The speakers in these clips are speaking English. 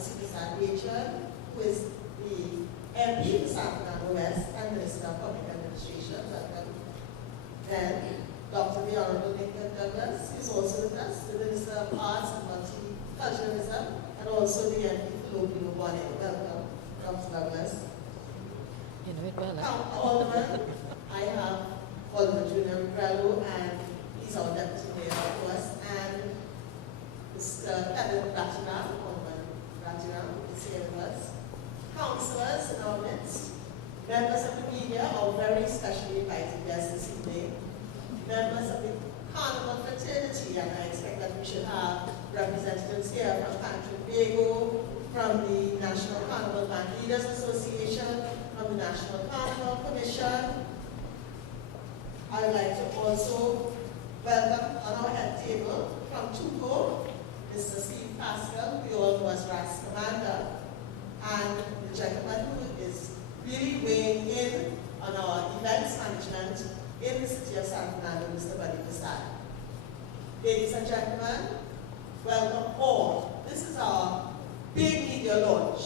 Superstar Rachel, who is the MP for San Fernando West and Minister of Public Administration. Then Dr. the Honorable Lincoln Douglas is also with us, the Minister of Arts and Multiculturalism, and also the MP for Lopino Bonnet. Welcome, Dr. Douglas. You know it well, Alderman, I have Alderman Junior Grello, and he's our Deputy Mayor, of course, and Mr. Kevin Ratchinam, Alderman Ratchinam, is here with us. Councillors in our midst, members of the media, our very specially invited guests this evening, members of the Carnival fraternity, and I expect that we should have representatives here from Tobago, from the National Carnival Band Leaders Association, from the National Carnival Commission. I would like to also welcome on our head table from TUCO, Mr. Steve Pascal, who we all know as RAS Commander, and the gentleman who is really weighing in on our events management in the city of San Fernando, Mr. Buddy Prasad. Ladies and gentlemen, welcome all. This is our big media launch,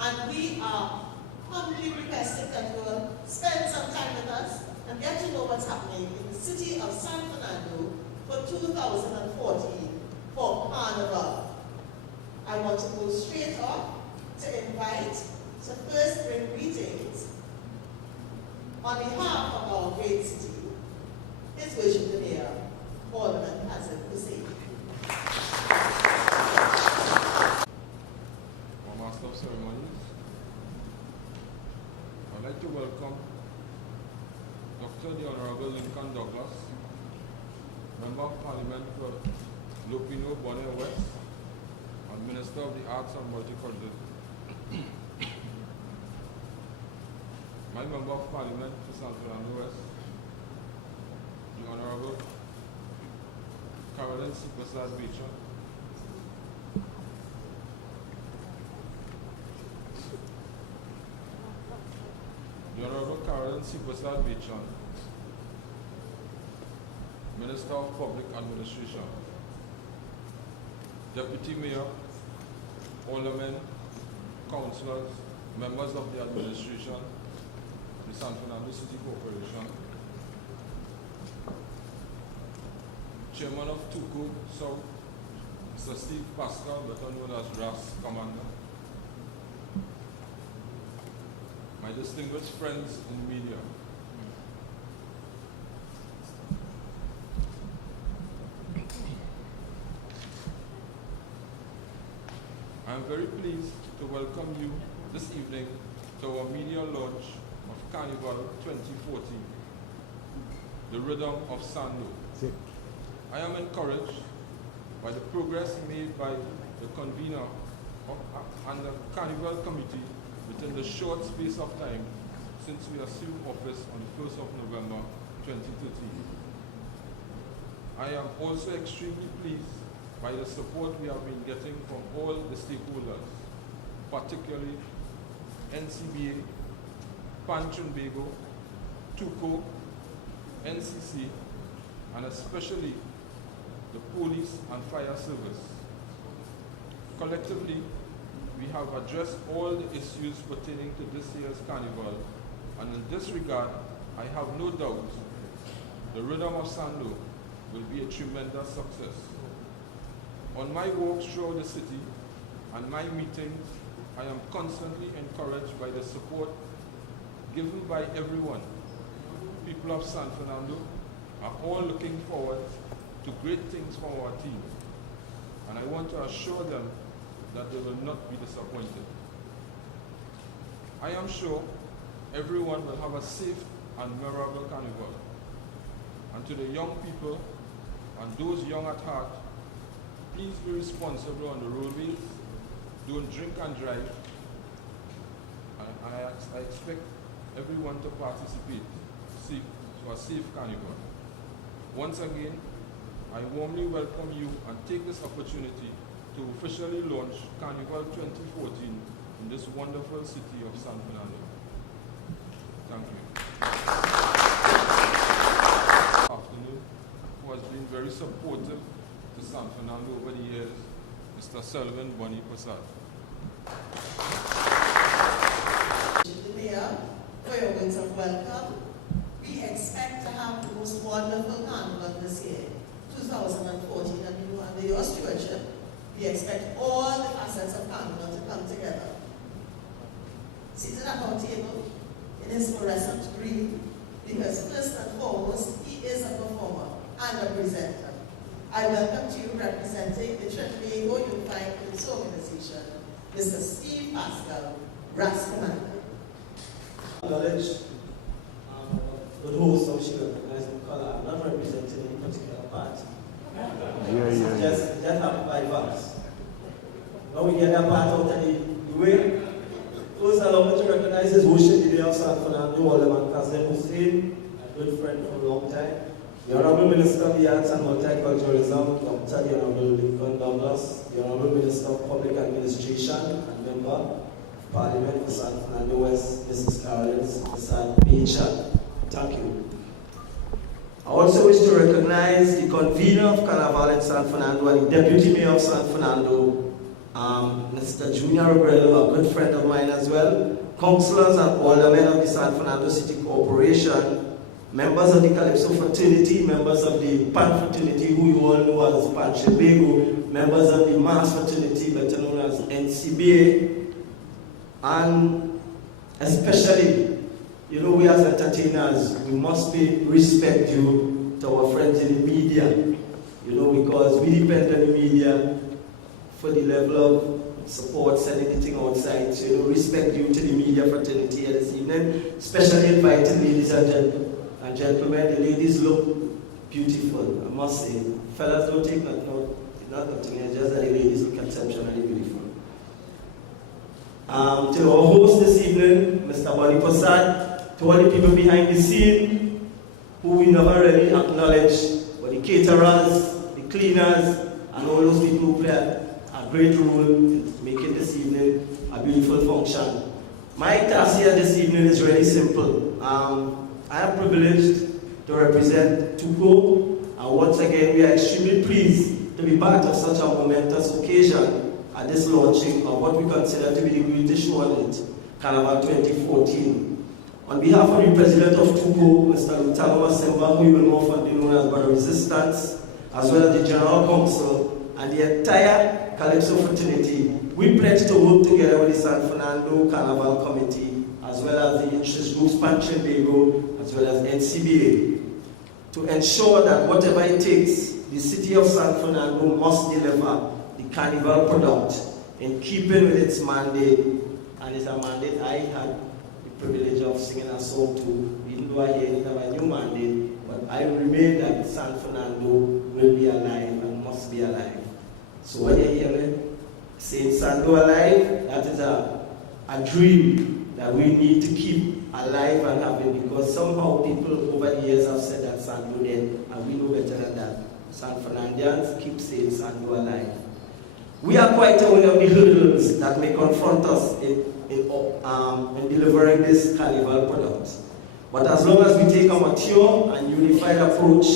and we are humbly requesting that you will spend some time with us and get to know what's happening in the city of San Fernando for 2014 for Carnival. I want to go straight off to invite to first bring greetings on behalf of our great city, His Worship the Mayor, Alderman Hazard Hussein. Our Master of Ceremonies, I'd like to welcome Dr. the Honorable Lincoln Douglas, Member of Parliament for Lopino Bonnet West, and Minister of the Arts and Multiculturalism. My Member of Parliament for San Fernando West, the Honorable Caroline C. Prasad Beecher, the Honorable Caroline C. Prasad Beecher, Minister of Public Administration, Deputy Mayor, Aldermen, Councillors, members of the administration, the San Fernando City Corporation, Chairman of TUCO South, Mr. Steve Pascal, better known as RAS Commander, my distinguished friends in media, I am very pleased to welcome you this evening to our media launch of Carnival 2014, the Riddum of Sando. I am encouraged by the progress made by the convener and the Carnival Committee within the short space of time since we assumed office on the 1st of November 2013. I am also extremely pleased by the support we have been getting from all the stakeholders, particularly NCBA, Trinidad, TUCO, NCC, and especially the police and fire service. Collectively, we have addressed all the issues pertaining to this year's carnival, and in this regard, I have no doubt the Riddum of Sando will be a tremendous success. On my walks throughout the city and my meetings, I am constantly encouraged by the support given by everyone. People of San Fernando are all looking forward to great things from our team, and I want to assure them that they will not be disappointed. I am sure everyone will have a safe and memorable carnival. And to the young people and those young at heart, please be responsible on the roadways, don't drink and drive, and I expect everyone to participate to a safe carnival. Once again, I warmly welcome you and take this opportunity to officially launch Carnival 2014 in this wonderful city of San Fernando. Thank you. Afternoon, who has been very supportive to San Fernando over the years, Mr. Sullivan Bonnie Prasad. The Mayor, for your words of welcome. We expect to have the most wonderful carnival this year, 2014, and under your stewardship, we expect all the facets of carnival to come together. Seated at our table in his fluorescent green, because first and foremost, he is a performer and a presenter. I welcome to you representing the Tobago Unified Police Organization, Mr. Steve Pascal, Brass Commander. Knowledge, the host of she recognized the color. I'm not representing any particular party. Just happened by us. When we get that part out of the way, first allow me to recognize his worship the day of San Fernando, Alderman Cousin Hussein, a good friend for a long time. The Honorable Minister of the Arts and Multiculturalism, Dr. the Honorable Lincoln Douglas, the Honorable Minister of Public Administration and Member of Parliament for San Fernando West, Mrs. Carolyn Beecher. Thank you. I also wish to recognize the convener of Carnival in San Fernando and the Deputy Mayor of San Fernando, Mr. Junior Rebrello, a good friend of mine as well, councillors and aldermen of the San Fernando City Corporation, members of the Calypso fraternity, members of the Pan fraternity, who you all know as Pan Tobago, members of the Mass fraternity, better known as NCBA, and especially, you know, we as entertainers, we must pay respect due to our friends in the media, you know, because we depend on the media for the level of support, sending anything outside. So, you know, respect due to the media fraternity here this evening, especially inviting ladies and gentlemen. The ladies look beautiful, I must say. Fellas, don't take nothing, not nothing, it's just that the ladies look exceptionally beautiful. To our host this evening, Mr. Bani Prasad, to all the people behind the scene, who we never really acknowledge, but the caterers, the cleaners, and all those people who play a great role in making this evening a beautiful function. My task here this evening is really simple. I am privileged to represent TUCO, and once again we are extremely pleased to be part of such a momentous occasion at this launching of what we consider to be the greatest show on it, Carnival 2014. On behalf of the President of TUCO, Mr. Lutalo Masemba, who you will more fondly known as Brother Resistance, as well as the General Council and the entire Calypso fraternity, we pledge to work together with the San Fernando Carnival Committee, as well as the interest groups Pan Tobago, as well as NCBA, to ensure that whatever it takes, the city of San Fernando must deliver the Carnival product in keeping with its mandate, and it's a mandate I had the privilege of singing a song to, even though I hear it have a new mandate, but I remain that San Fernando will be alive and must be alive. So when you hear me saying Sando alive, that is a dream that we need to keep alive and having, because somehow people over the years have said that Sando dead, and we know better than that. San Fernandians keep saying Sando alive. We are quite aware of the hurdles that may confront us in delivering this carnival product. But as long as we take a mature and unified approach,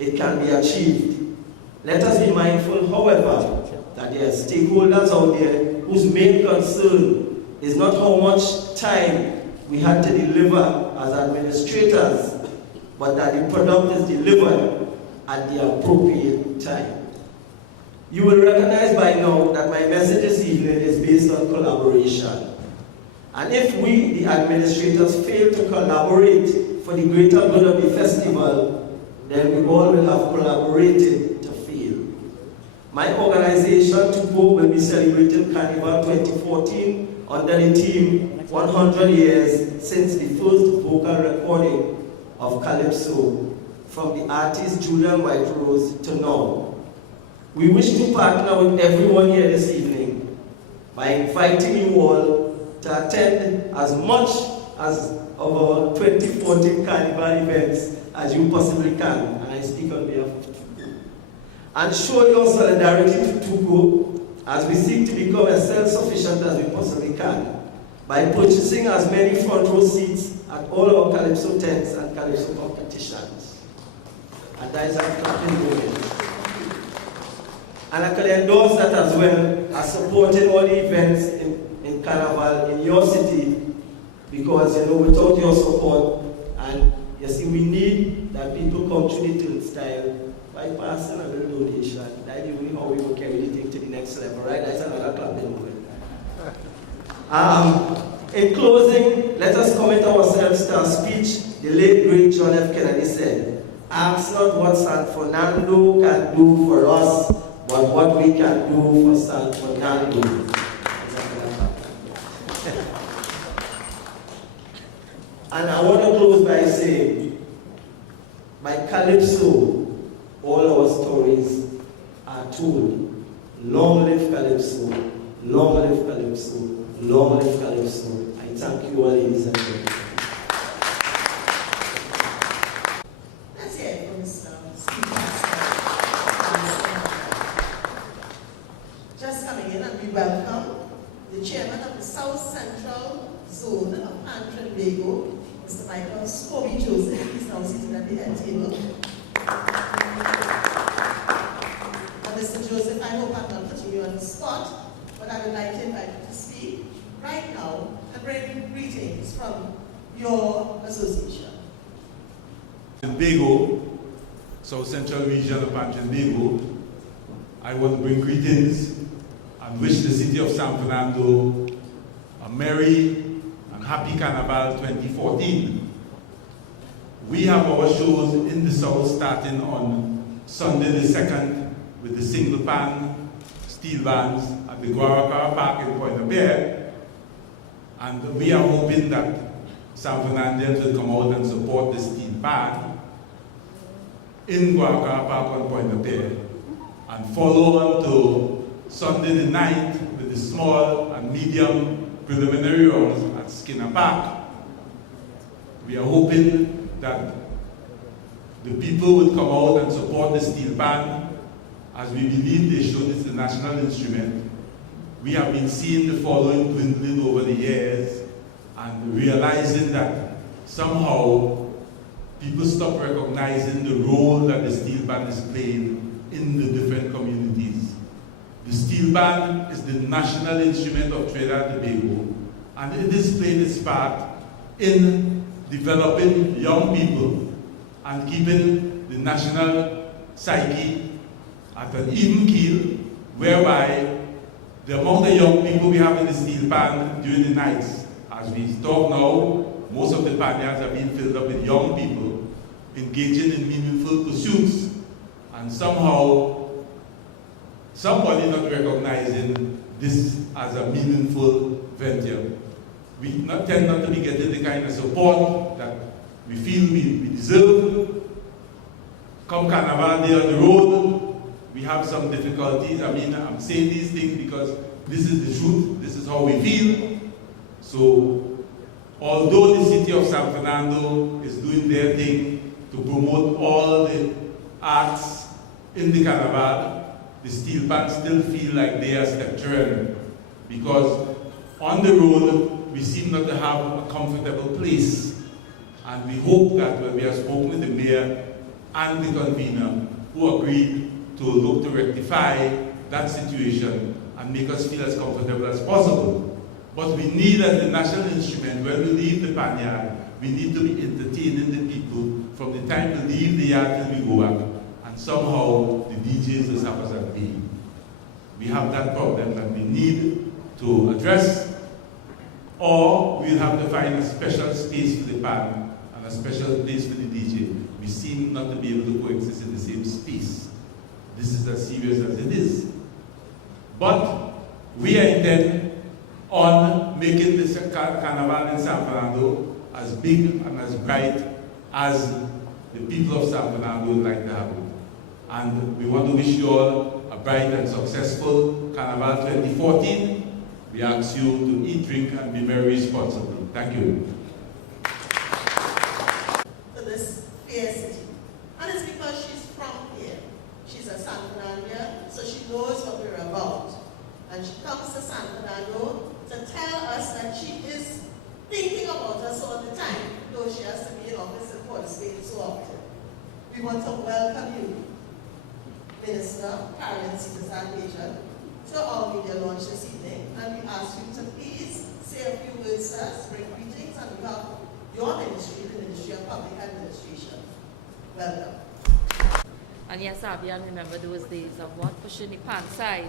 it can be achieved. Let us be mindful, however, that there are stakeholders out there whose main concern is not how much time we had to deliver as administrators, but that the product is delivered at the appropriate time. You will recognize by now that my message this evening is based on collaboration. And if we, the administrators, fail to collaborate for the greater good of the festival, then we all will have collaborated to fail. My organization, TUCO, will be celebrating Carnival 2014 under the theme 100 years since the first vocal recording of Calypso from the artist Julian White-Rose to now. We wish to partner with everyone here this evening by inviting you all to attend as much as of our 2014 Carnival events as you possibly can, and I speak on behalf of TUCO. And show your solidarity to TUCO as we seek to become as self-sufficient as we possibly can by purchasing as many front row seats at all our Calypso tents and Calypso competitions. And that is our clapping moment. And I can endorse that as well as supporting all the events in Carnival in your city, because without your support, and you see, we need that people come to the turnstile by passing a little donation. That's the way how we will carry the thing to the next level, right? That's another clapping moment. In closing, let us commit ourselves to a speech the late great John F. Kennedy said, "Ask not what San Fernando can do for us, but what we can do for San Fernando." And I want to close by saying, by Calypso, all our stories are told. Long live Calypso, long live Calypso, long live Calypso. I thank you all, ladies and gentlemen. That's it for Mr. Speaker. Just coming in, and we welcome the chairman of the South Central Zone of Trinidad, Mr. Michael Scobie Joseph. He's now seated at the head table. And Mr. Joseph, I hope I'm not putting you on the spot, but I would like to invite you to speak right now and bring greetings from your association. Tobago, South Central Region of Tobago, I want to bring greetings and wish the city of San Fernando a merry and happy Carnival 2014. We have our shows in the south starting on Sunday the 2nd with the single pan steel bands at the Guaracara Park in Point of Bear. And we are hoping that San Fernandans will come out and support the steel band in Guaracara Park on Point of Bear, and follow on to Sunday the 9th with the small and medium preliminary rounds at Skinner Park. We are hoping that the people will come out and support the steel band, as we believe they should. It's the national instrument. We have been seeing the following dwindling over the years and realizing that somehow people stop recognizing the role that the steel band is playing in the different communities. The steel band is the national instrument of Trinidad and Tobago, and it is playing its part in developing young people and keeping the national psyche at an even keel, whereby the amount of young people we have in the steel band during the nights, as we talk now, most of the panyards are being filled up with young people engaging in meaningful pursuits, and somehow somebody not recognizing this as a meaningful venture. We tend not to be getting the kind of support that we feel we deserve. Come Carnival Day on the road, we have some difficulties. I mean, I'm saying these things because this is the truth, this is how we feel. So, although the city of San Fernando is doing their thing to promote all the arts in the Carnival, the steel band still feel like they are step-children, because on the road we seem not to have a comfortable place, and we hope that when we have spoken with the mayor and the convener, who agreed to look to rectify that situation and make us feel as comfortable as possible. But we need, as the national instrument, when we leave the panyard, we need to be entertaining the people from the time we leave the yard till we go back. And somehow the DJs just have us at bay. We have that problem that we need to address, or we'll have to find a special space for the band and a special place for the DJ. We seem not to be able to coexist in the same space. This is as serious as it is. But we are intent on making this Carnival in San Fernando as big and as bright as the people of San Fernando would like to have it. And we want to wish you all a bright and successful Carnival 2014. We ask you to eat, drink, and be very responsible. Thank you. To this fair city. And it's because she's from here. She's a San Fernandian, so she knows what we're about. And she comes to San Fernando to tell us that she is thinking about us all the time, though she has to be in office in Port State so often. We want to welcome you, Minister Carolyn Citizen, your ministry, the Ministry of Public Administration. Welcome. And yes, Abian, remember those days of what? Pushing the pan side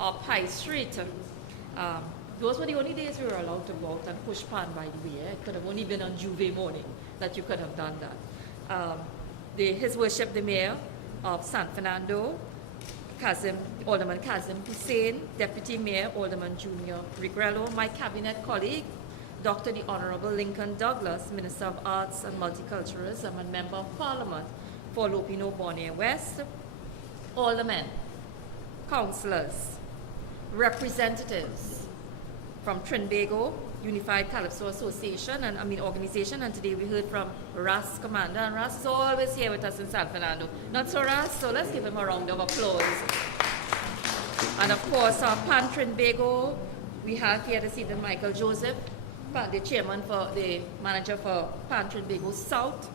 up High Street. Those were the only days we were allowed to go out and push pan, by the way. It could have only been on Juve morning that you could have done that. His Worship the Mayor of San Fernando, Alderman Kazim Hussein, Deputy Mayor Alderman Junior Rigrello, my cabinet colleague, Dr. the Honorable Lincoln Douglas, Minister of Arts and Multiculturalism and Member of Parliament for Lopino Bonnier West, aldermen, councillors, representatives from Trinidad Unified Calypso Association organization, and today we heard from Ras Commander, and Ras is always here with us in San Fernando. Not so Ras, so let's give him a round of applause. And of course, our Pan Trinidad, we have here this evening Michael Joseph, the manager for Pan Trinidad South.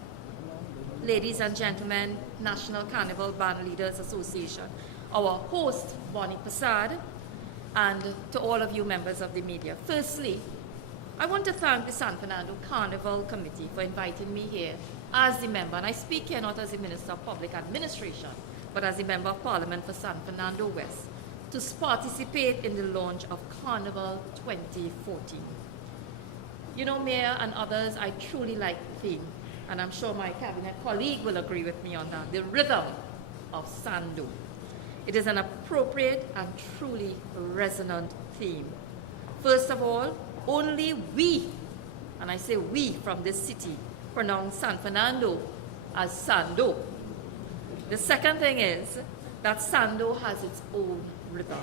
Ladies and gentlemen, National Carnival Band Leaders Association, our host, Bonnie Prasad, and to all of you members of the media. Firstly, I want to thank the San Fernando Carnival Committee for inviting me here as the member, and I speak here not as the Minister of Public Administration, but as the Member of Parliament for San Fernando West, to participate in the launch of Carnival 2014. You know, Mayor and others, I truly like the theme, and I'm sure my cabinet colleague will agree with me on that, the rhythm of Sando. It is an appropriate and truly resonant theme. First of all, only we, and I say we from this city, pronounce San Fernando as Sando. The second thing is that Sando has its own rhythm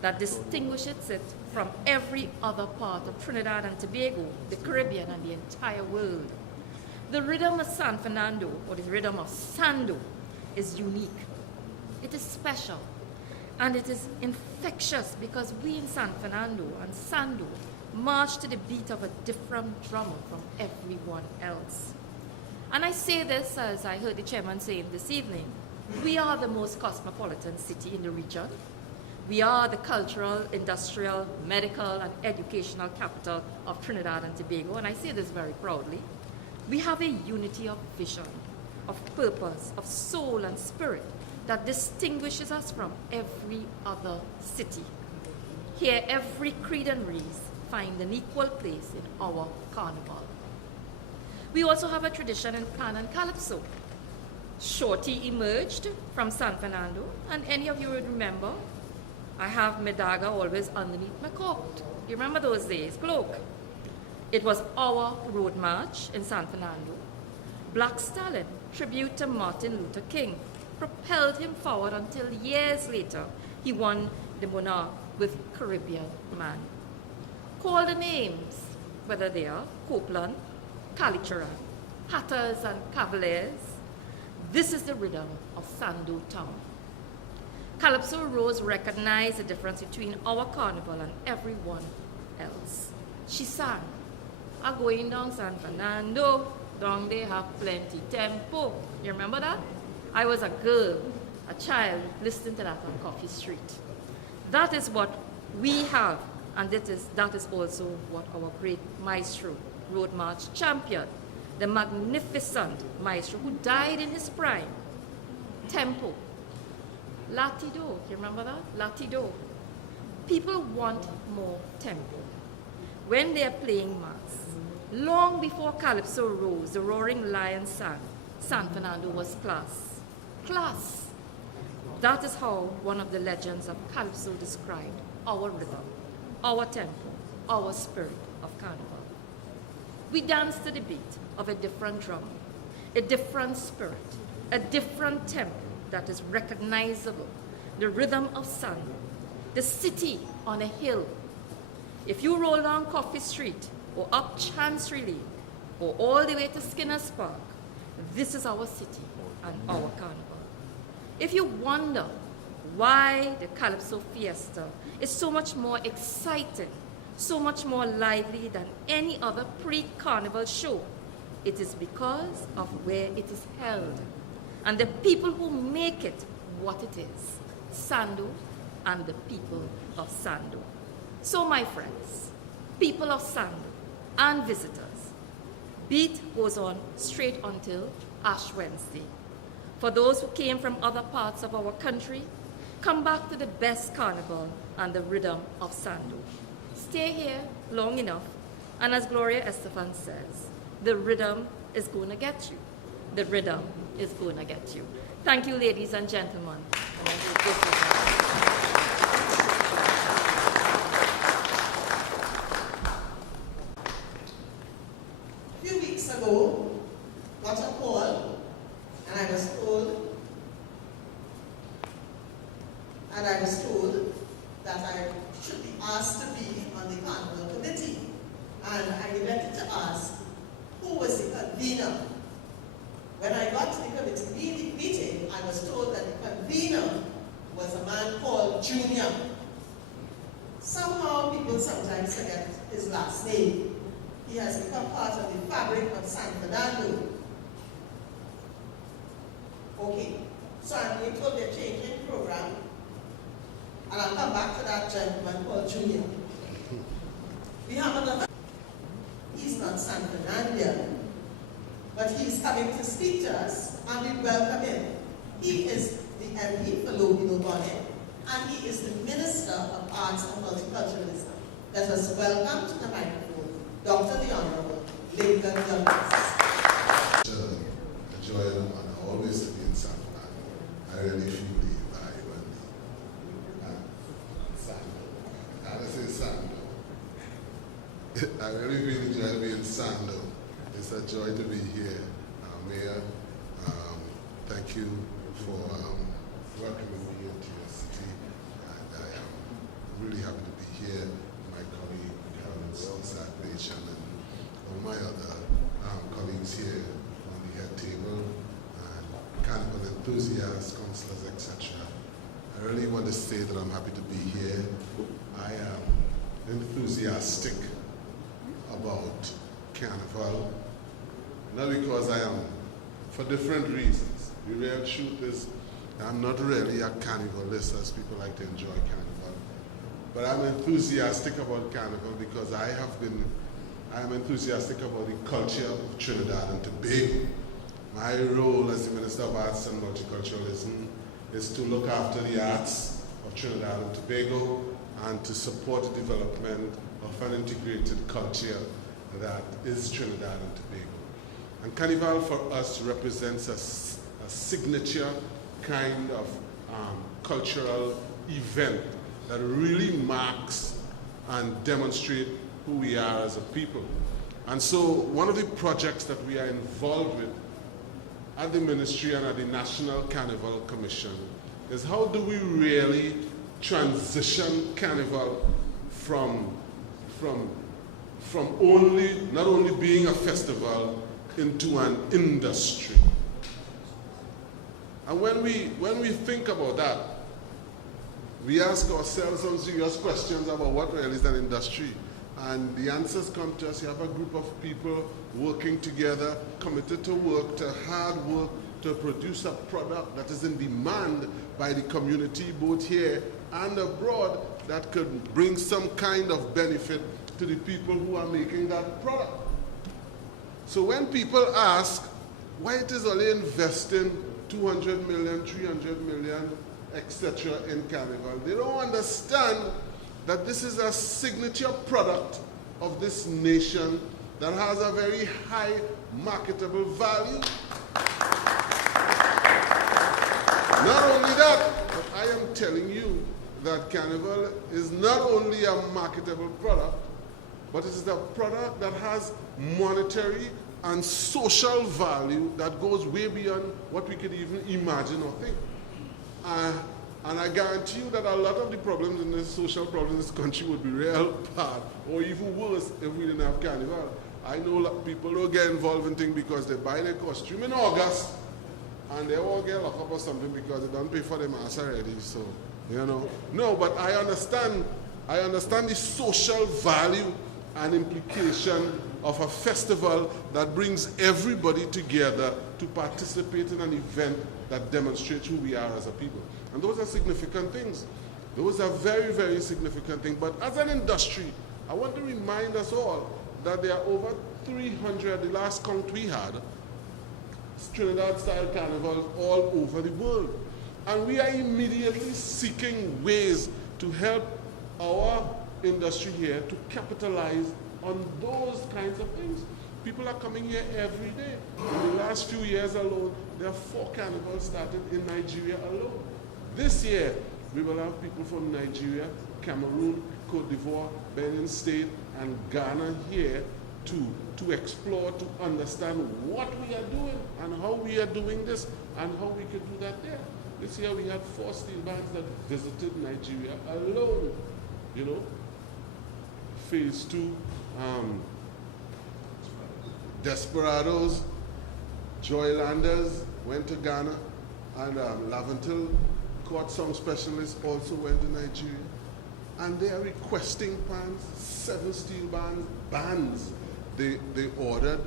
that distinguishes it from every other part of Trinidad and Tobago, the Caribbean, and the entire world. The rhythm of San Fernando, or the rhythm of Sando, is unique. It is special, and it is infectious because we in San Fernando and Sando march to the beat of a different drummer from everyone else. And I say this as I heard the chairman saying this evening, we are the most cosmopolitan city in the region. We are the cultural, industrial, medical, and educational capital of Trinidad and Tobago, and I say this very proudly. We have a unity of vision, of purpose, of soul and spirit that distinguishes us from every other city. Here, every creed and race find an equal place in our carnival. We also have a tradition in Pan and Calypso. Shorty emerged from San Fernando, and any of you would remember, I have Medaga always underneath my coat. You remember those days, cloak. It was our road march in San Fernando. Black Stallion, tribute to Martin Luther King, propelled him forward until years later he won the Monarch with Caribbean Man. Call the names, whether they are Copeland, Calichera, Hatters and Cavaliers. This is the rhythm of Sando Town. Calypso Rose recognized the difference between our carnival and everyone else. She sang, "I'm going down San Fernando, down they have plenty tempo." You remember that? I was a girl, a child, listening to that on Coffee Street. That is what we have, and that is also what our great maestro, Road March champion, the magnificent maestro who died in his prime, tempo. Latido, you remember that? Latido. People want more tempo. When they are playing mass, long before Calypso rose, the Roaring Lion sang, San Fernando was class. Class. That is how one of the legends of Calypso described our rhythm, our tempo, our spirit of carnival. We dance to the beat of a different drum, a different spirit, a different tempo that is recognizable, the rhythm of Sando, the city on a hill. If you roll down Coffee Street or up Chancery Lane or all the way to Skinner's Park, this is our city and our carnival. If you wonder why the Calypso Fiesta is so much more exciting, so much more lively than any other pre-carnival show, it is because of where it is held and the people who make it what it is, Sando and the people of Sando. So my friends, people of Sando and visitors, beat goes on straight until Ash Wednesday. For those who came from other parts of our country, come back to the best carnival and the Riddum of Sando. Stay here long enough, and as Gloria Estefan says, the Riddum is going to get you. The Riddum is going to get you. Thank you, ladies and gentlemen. A few weeks ago, got a call, and I was told that I should be asked to be on the carnival committee. And I neglected to ask who was the convener. When I got to the committee meeting, I was told that the convener was a man called Junior. Somehow people sometimes forget his last name. He has become part of the fabric of San Fernando. Okay, so I'm being told they're changing the program, and I'll come back to that gentleman called Junior. We have another. He's not San Fernandian, but he's coming to speak to us, and we welcome him. He is the MP for Lobino Bonnet, and he is the Minister of Arts and Multiculturalism. Let us welcome to the microphone Dr. the Honorable Lincoln Douglas. A joy and honor always to be in San Fernando. I really feel the vibe and the Sando. I gotta say Sando. I really feel the joy to be in Sando. It's a joy to be here. Mayor, thank you for welcoming me into your city. And I am really happy to be here. My colleague, Zach Nation, and all my other colleagues here on the head table, and carnival enthusiasts, councillors, etc. I really want to say that I'm happy to be here. I am enthusiastic about carnival, not because I am, for different reasons. The real truth is I'm not really a carnivalist, as people like to enjoy carnival. But I'm enthusiastic about carnival because I am enthusiastic about the culture of Trinidad and Tobago. My role as the Minister of Arts and Multiculturalism is to look after the arts of Trinidad and Tobago and to support the development of an integrated culture that is Trinidad and Tobago. And Carnival for us represents a signature kind of cultural event that really marks and demonstrates who we are as a people. And so one of the projects that we are involved with at the Ministry and at the National Carnival Commission is how do we really transition Carnival from not only being a festival into an industry. And when we think about that, we ask ourselves some serious questions about what really is an industry. And the answers come to us. You have a group of people working together, committed to work, to hard work, to produce a product that is in demand by the community, both here and abroad, that could bring some kind of benefit to the people who are making that product. So when people ask why it is only investing 200 million, 300 million, etc. in Carnival, they don't understand that this is a signature product of this nation that has a very high marketable value. Not only that, but I am telling you that Carnival is not only a marketable product, but it is a product that has monetary and social value that goes way beyond what we could even imagine or think. And I guarantee you that a lot of the problems in this social problems in this country would be real bad, or even worse if we didn't have Carnival. I know that people don't get involved in things because they buy their costume in August and they all get locked up or something because they don't pay for their mass already. So, you know. No, but I understand the social value and implication of a festival that brings everybody together to participate in an event that demonstrates who we are as a people. And those are significant things. Those are very, very significant things. But as an industry, I want to remind us all that there are over 300, the last count we had, Trinidad-style carnivals all over the world. And we are immediately seeking ways to help our industry here to capitalize on those kinds of things. People are coming here every day. In the last few years alone, there are 4 carnivals started in Nigeria alone. This year, we will have people from Nigeria, Cameroon, Cote d'Ivoire, Benin State, and Ghana here to explore, to understand what we are doing and how we are doing this and how we could do that there. This year we had 4 steel bands that visited Nigeria alone. You know, phase 2, Desperados, Joylanders went to Ghana, and Laventil court song specialists also went to Nigeria. And they are requesting bands, 7 steel bands they ordered,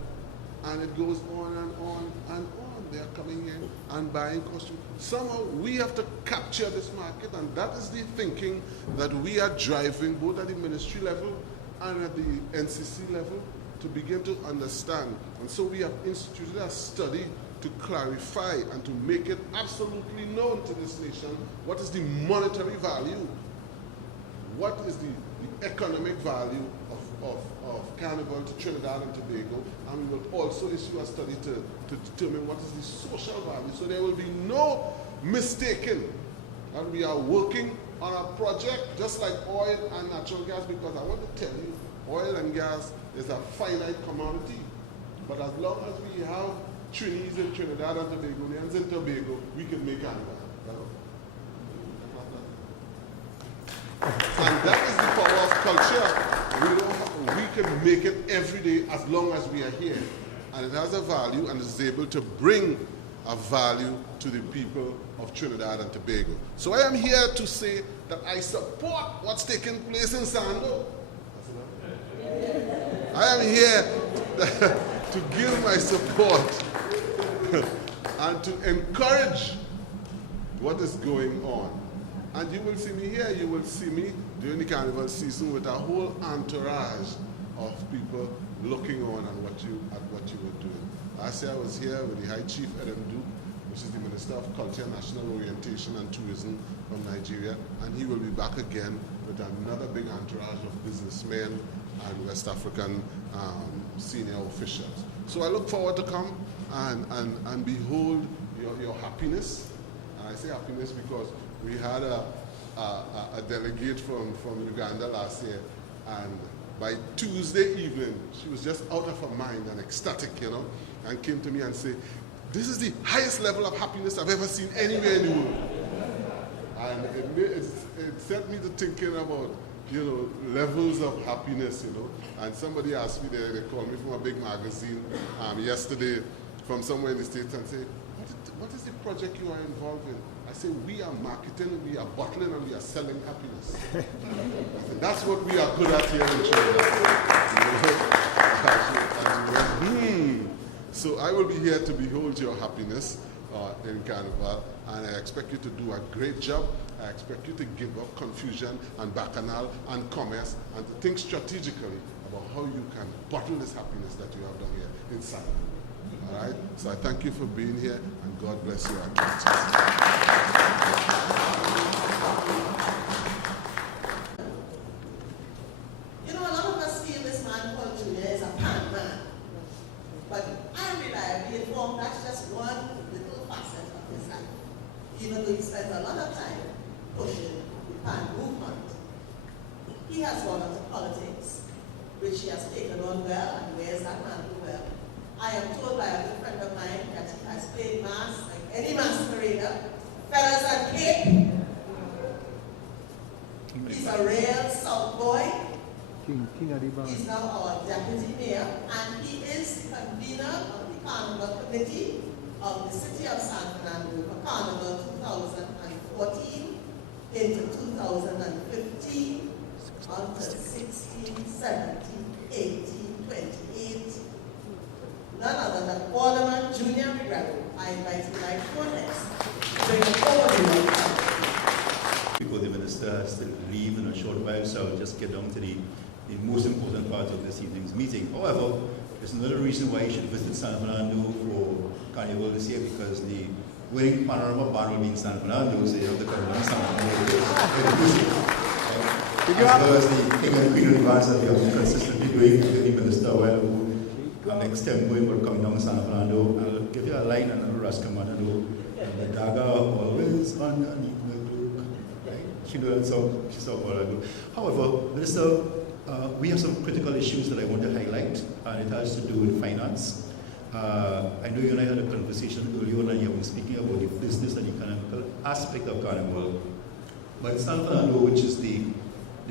and it goes on and on and on. They are coming in and buying costumes. Somehow we have to capture this market, and that is the thinking that we are driving both at the ministry level and at the NCC level to begin to understand. And so we have instituted a study to clarify and to make it absolutely known to this nation what is the monetary value, what is the economic value of Carnival to Trinidad and Tobago, and we will also issue a study to determine what is the social value, so there will be no mistaking that we are working on a project just like oil and natural gas, because I want to tell you, oil and gas is a finite commodity, but as long as we have Trinis in Trinidad and Tobagonians in Tobago, we can make Carnival. And that is the power of culture. We can make it every day as long as we are here. And it has a value and is able to bring a value to the people of Trinidad and Tobago. So I am here to say that I support what's taking place in Sando. I am here to give my support and to encourage what is going on. And you will see me here, you will see me during the carnival season with a whole entourage of people looking on at what you were doing. Last year I was here with the High Chief Riddum, which is the Minister of Culture, National Orientation and Tourism from Nigeria, and he will be back again with another big entourage of businessmen and West African senior officials. So I look forward to come and behold your happiness. And I say happiness because we had a delegate from Uganda last year, and by Tuesday evening, she was just out of her mind and ecstatic, you know, and came to me and said, "This is the highest level of happiness I've ever seen anywhere in the world." And it set me to thinking about, you know, levels of happiness, you know. And somebody asked me, they called me from a big magazine yesterday from somewhere in the States and said, what is the project you are involved in? I say, we are marketing, we are bottling, and we are selling happiness. I said, that's what we are good at here in Trinidad. So I will be here to behold your happiness in Carnival, and I expect you to do a great job. I expect you to give up confusion and bacchanal and commerce and to think strategically about how you can bottle this happiness that you have done here inside. All right? So I thank you for being here, and God bless you. You know, a lot of us feel this man called Junior is a pan man. But I'm reliably informed that's just one little facet of his life. Even though he spends a lot of time pushing the pan movement, he has gone into politics, which he has taken on well, and wears that man well. I am told by a good friend of mine that he has played mass like any masquerader, fellas and cape. He's a real South boy. He's now our deputy mayor, and he is the convener of the Carnival Committee of the City of San Fernando for Carnival 2014 into 2015 until 16, 17, 18, 28. None other than Alderman Junior Riddum. I invite you my next to bring forward. Before the minister has to leave in a short while, so I'll just get down to the most important part of this evening's meeting. However, There's another reason why you should visit San Fernando for Carnival this year, because the winning panorama band will be in San Fernando, so you have to come down San Fernando. As well as the King and Queen of the bands that we have consistently doing, the minister a while ago, next time we will come down San Fernando. I'll give you a line and a Rascamanado. The dagger always underneath the cloak. Right? You know that song? She's all I do. However, Minister, we have some critical issues that I want to highlight, and it has to do with finance. I know you and I had a conversation earlier on, and you were speaking about the business and economical aspect of Carnival. But San Fernando, which is the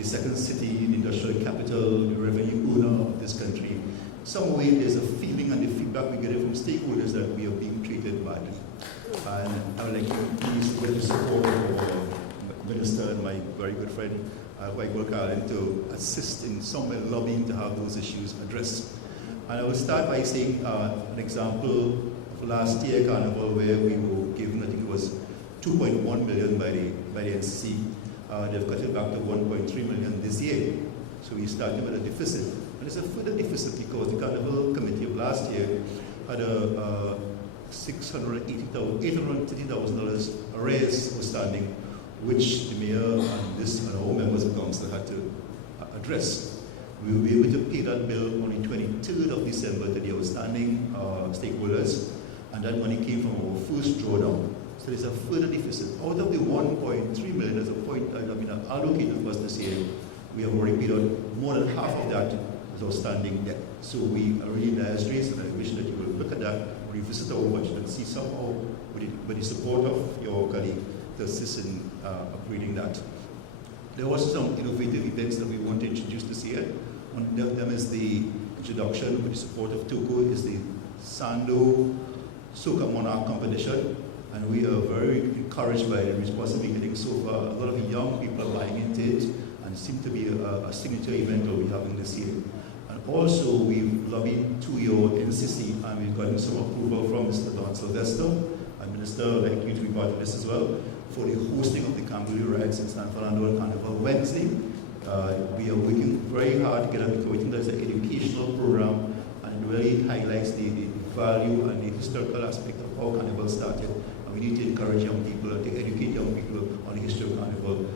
second city, the industrial capital, the revenue owner of this country, some way there's a feeling and the feedback we get from stakeholders that we are being treated badly. And I would like to please with the support of our minister and my very good friend, Michael Carlin, to assist in some way lobbying to have those issues addressed. And I will start by saying an example of last year Carnival, where we were given, I think it was 2.1 million by the NCC. They've cut it back to 1.3 million this year. So we started with a deficit. And there's a further deficit because the Carnival Committee of last year had a $830,000 arrears outstanding, which the mayor and all members of council had to address. We will be able to pay that bill on the 23rd of December to the outstanding stakeholders, and that money came from our first drawdown. So there's a further deficit. Out of the 1.3 million, there's a point allocated for us this year. We have already paid out more than half of that as outstanding debt. So we are really in dire straits, and I wish that you will look at that, revisit our budget, and see somehow, with the support of your colleague, to assist in upgrading that. There are also some innovative events that we want to introduce this year. One of them is the introduction, with the support of Tobago, is the Sando Soca Monarch competition. And we are very encouraged by the response we're getting so far. A lot of young people are buying into it, and it seems to be a signature event that we're having this year. And also, we've lobbied to your NCC, and we've gotten some approval from Mr. Don Sylvester, and Minister, I'd like you to be part of this as well, for the hosting of the Cambodia Rides in San Fernando on Carnival Wednesday. We are working very hard to get up, because we think there's an educational program, and it really highlights the value and the historical aspect of how Carnival started. And we need to encourage young people, to educate young people on the history of Carnival.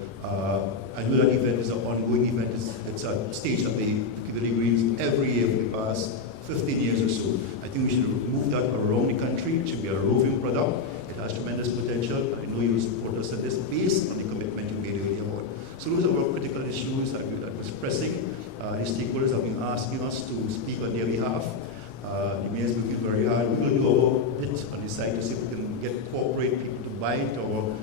I know that event is an ongoing event. It's a stage of the Piccadilly Greens every year for the past 15 years or so. I think we should move that around the country. It should be a roving product. It has tremendous potential. I know you will support us at this based on the commitment you made earlier on. So those are our critical issues that was pressing. The stakeholders have been asking us to speak on their behalf. The mayor is working very hard. We will do our bit on the side to see if we can get corporate people to buy into our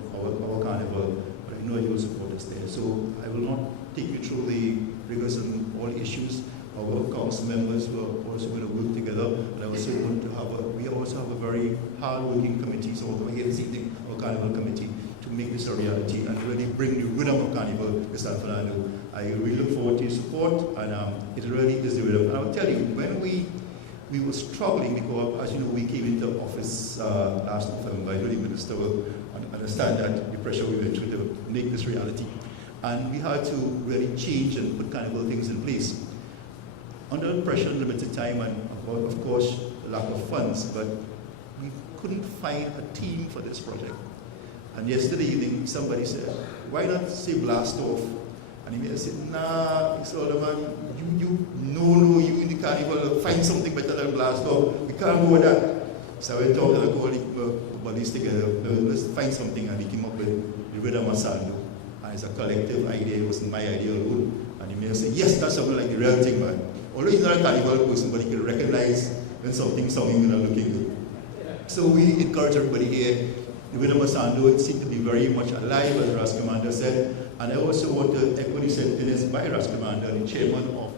Carnival. But I know you will support us there. So I will not take you through the rigors and all issues. Our council members were also going to work together, but I also want to we also have a very hard-working committee, so we're here this evening, our Carnival committee, to make this a reality and really bring the rhythm of Carnival to San Fernando. I really look forward to your support, and it really is the rhythm. And I'll tell you, when we were struggling, because as you know, we came into office last November. I know the minister will understand that the pressure we went through to make this reality. And we had to really change and put Carnival things in place. Under pressure, limited time, and of course, lack of funds, but we couldn't find a team for this project. And yesterday evening, somebody said, why not say blast off? And the mayor said, nah, Mr. Alderman, you in the Carnival, find something better than blast off. We can't go with that. So I talked and I called the bodies together, let's find something, and we came up with the Riddum and Sando. And it's a collective idea, it wasn't my idea alone. And the mayor said, yes, that's something like the real thing, man. Although he's not a Carnival person, but he can recognize when something's looking good. So we encourage everybody here. The Riddum and Sando, it seemed to be very much alive, as Ras Commander said. And I also want to echo the sentiments by Ras Commander, the chairman of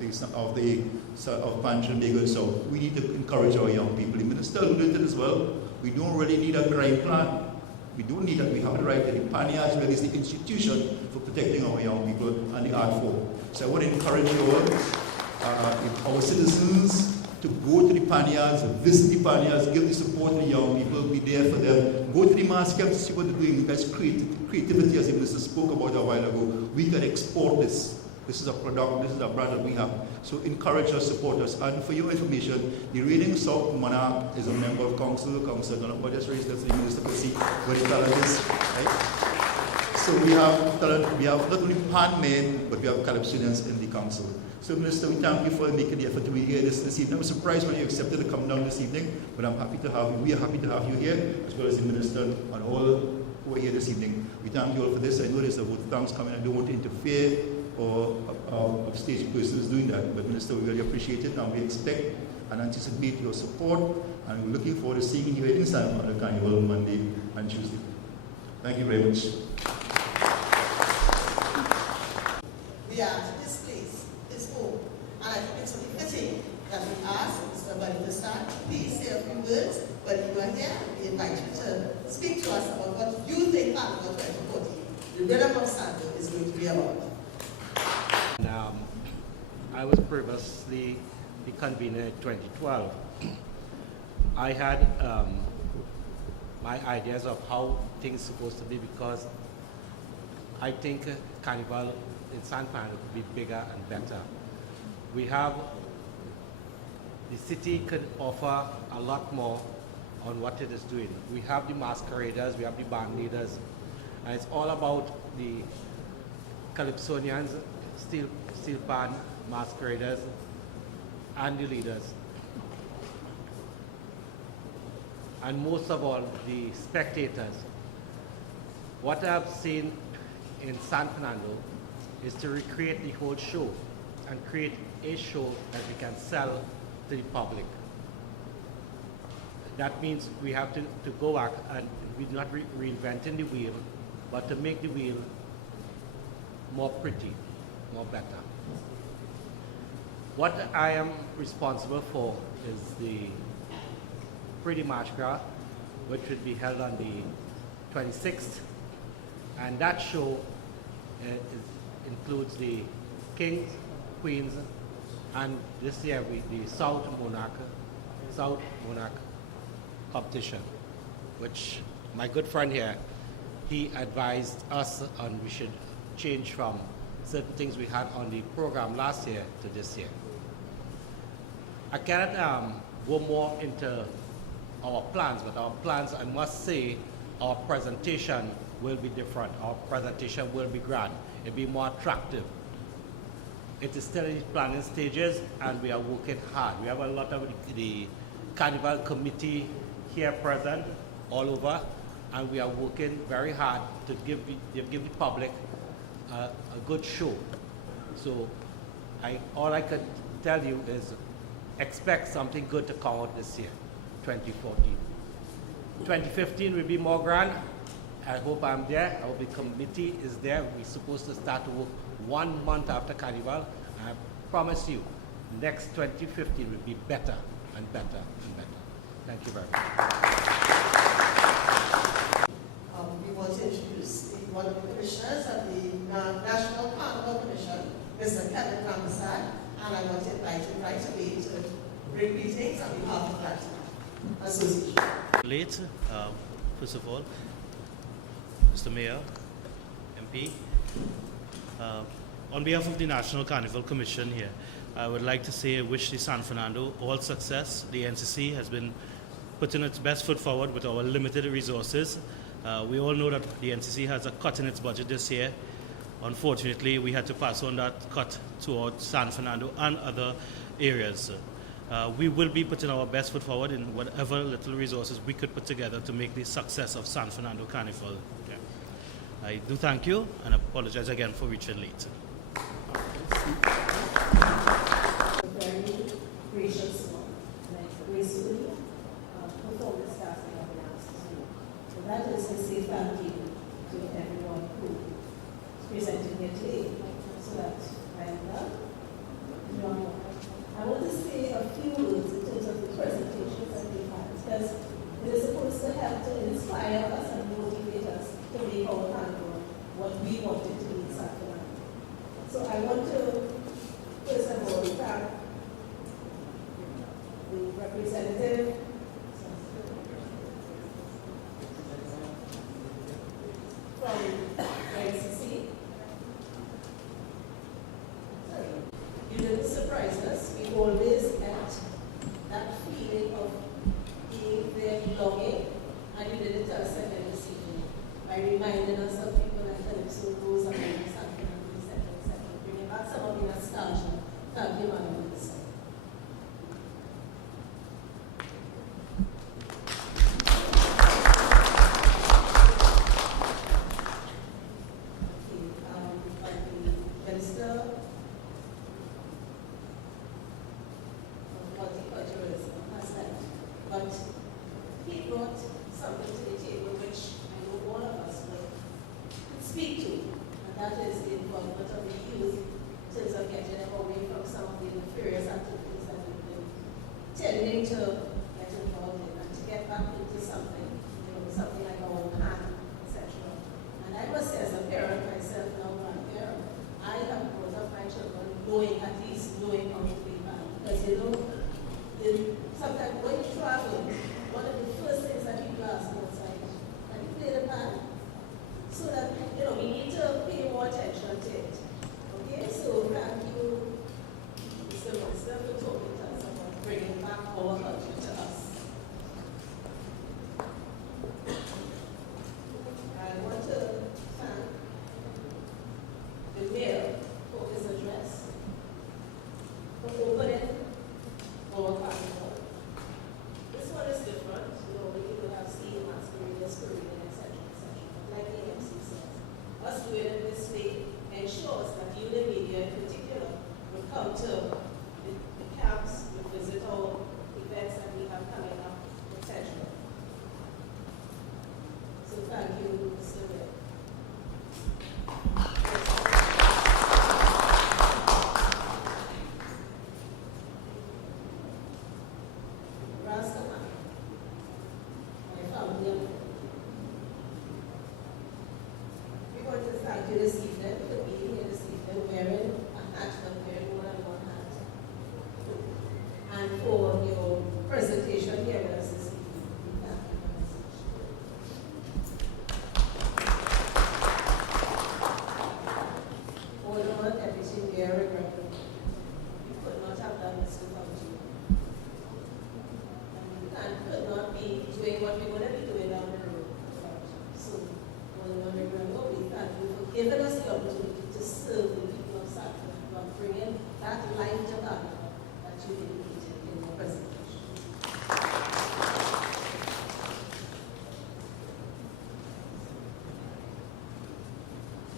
Pan-Trinidad. So we need to encourage our young people. The minister alluded as well. We don't really need a crime plan. We don't need that. We have the right to the Panyards, really is the institution for protecting our young people and the art form. So I want to encourage you all, our citizens, to go to the Panyards, visit the Panyards, give the support to the young people, be there for them. Go to the mascot to see what they're doing, because creativity, as the minister spoke about a while ago, we can export this. This is a product, this is a brand that we have. So encourage us, support us. And for your information, the Reading South Monarch is a member of council. Council, I don't know, just raise that so the minister can see where the talent is. Right? So we have talent, we have not only pan men, but we have Calypsonians in the council. So Minister, we thank you for making the effort to be here this evening. I'm surprised when you accepted to come down this evening, but I'm happy to have you. We are happy to have you here, as well as the Minister and all who are here this evening. We thank you all for this. I know there's a vote of thanks coming. I don't want to interfere or upstage persons doing that, but Minister, we really appreciate it, and we expect and anticipate your support, and we're looking forward to seeing you here in Sando Carnival on Monday and Tuesday. Thank you very much. We are to this place, this home, and I think it's only fitting that we ask Mr. Bunny to start. Please say a few words, but you are here, we invite you to speak to us about what you think Carnival 2014, the Riddum of Sando, is going to be about. I was previously the convener in 2012. I had my ideas of how things are supposed to be, because I think Carnival in San Fernando could be bigger and better. We have, the city could offer a lot more on what it is doing. We have the masqueraders, we have the band leaders, and it's all about the Calypsonians, steel pan masqueraders, and the leaders. And most of all, the spectators. What I've seen in San Fernando is to recreate the whole show and create a show that we can sell to the public. That means we have to go back, and we're not reinventing the wheel, but to make the wheel more pretty, more better. What I am responsible for is the Pretty Masquerade, which would be held on the 26th, and that show includes the kings, queens, and this year the South Monarch competition, which my good friend here, he advised us on we should change from certain things we had on the program last year to this year. I cannot go more into our plans, but our plans, I must say, our presentation will be different. Our presentation will be grand. It'll be more attractive. It is still in the planning stages, and we are working hard. We have a lot of the Carnival committee here present all over, and we are working very hard to give the public a good show. So all I could tell you is expect something good to come out this year, 2014. 2015 will be more grand. I hope I'm there. I hope the committee is there. We're supposed to start to work 1 month after Carnival. And I promise you, next 2015 will be better and better and better. Thank you very much. We want to introduce one of the commissioners of the National Carnival Commission, Mr. Kevin Ramsad, and I want to invite him right away to bring greetings on behalf of that association. First of all, Mr. Mayor, MP, on behalf of the National Carnival Commission here, I would like to say I wish the San Fernando all success. The NCC has been putting its best foot forward with our limited resources. We all know that the NCC has a cut in its budget this year. Unfortunately, we had to pass on that cut towards San Fernando and other areas. We will be putting our best foot forward in whatever little resources we could put together to make the success of San Fernando Carnival. Yeah. I do thank you and apologize again for reaching late. Very gracious one, and gracefully perform this task I have been asked to do. So that is to say thank you to everyone who is presenting here today, so that I am done. I want to say a few words in terms of the presentations that we had, because it is supposed to help to inspire us and motivate us to make our carnival what we want it to be in San Fernando. So I want to first of all thank the representative from the ICC, our country to us. I want to thank the mayor for his address, for opening our carnival. This one is different. You will have seen masqueraders, parading, etc., etc. Like the MC says, us doing it this way ensures that you, the media in particular, will come to the camps, will visit our events that we have coming up, etc. So thank you, Mr. Mayor. Rastaman, my family and friends. We want to thank you this evening for being here this evening wearing a hat, but wearing more than one hat. And for your presentation here with us this evening. Thank you very much. Alderman, Deputy Mayor, Reverend, you could not have done this without you. And could not be doing what we're going to be doing down the road without you. So, Alderman, Reverend, we thank you for giving us the opportunity to serve the people of Sacramento and bringing that life to God that you indicated in your presentation.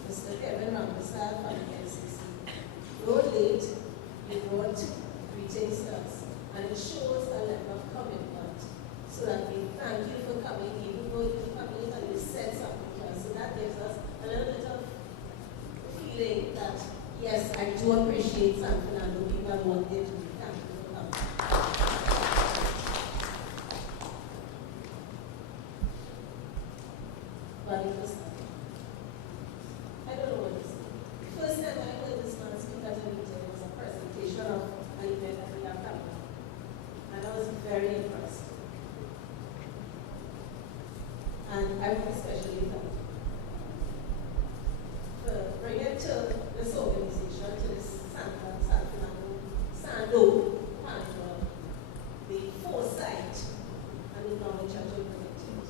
Mr. Kevin Rampersad from the NCC. Though late, you brought greetings to us, and it shows a level of commitment. So that we thank you for coming, even though you come in and you said something to us. So that gives us a little bit of feeling that, yes, I do appreciate San Fernando people and want them to be. Thank you for coming. But it was I don't know what to say. The first time I heard this man speak at a meeting, it was a presentation of an event that we have coming up. And I was very impressed. And I would especially thank you for bringing to this organization, to this Sando Carnival, the foresight and the knowledge that you bring to it.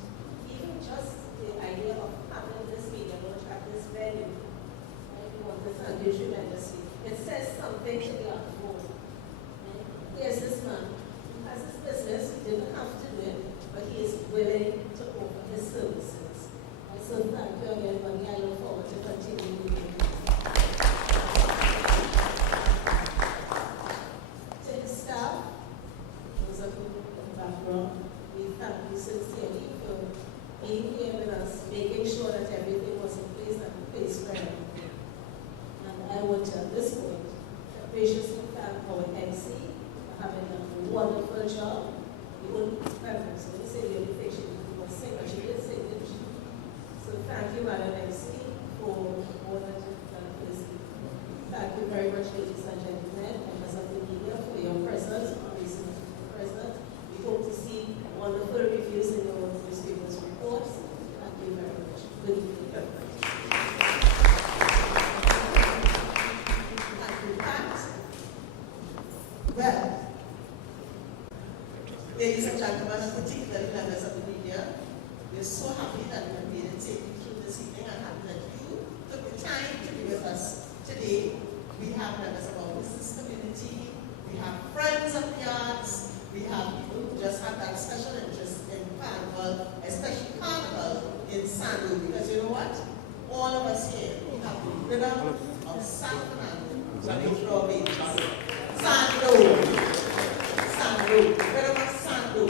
Even just the idea of having this media launch at this venue, I want to thank you tremendously. It says something to the afternoon. Here's this man who has his business, he didn't have to do it, but he is willing to offer his services. And so thank you again, buddy. I look forward to continuing with you. To the staff, those of you in the background, we thank you sincerely for being here with us, making sure that everything was in place and placed well. And I want to, at this point, graciously thank our MC for having done a wonderful job. You wouldn't preference when you say the only thing she was sing, but she did sing, didn't she? So thank you, Madam MC, for all that you've done for this evening. Thank you very much, ladies and gentlemen, members of the media, for your presence, for reason to be present. We hope to see wonderful reviews in your newspapers reports. Thank you very much. Good evening, everybody. Thank you, Pat. Well, ladies and gentlemen, and particularly members of the media, we're so happy that we have been able to take you through this evening and happy that you took the time to be with us today. We have members of our business community, we have friends of the arts, we have people who just have that special interest in Carnival, especially Carnival in Sando, because you know what? All of us here, we have the Riddum of San Fernando, Sando, Riddum of Sando,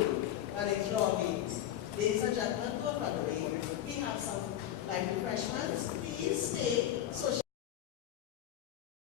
and it's raw beans. Ladies and gentlemen, don't run away. We have some light refreshments. Please stay social.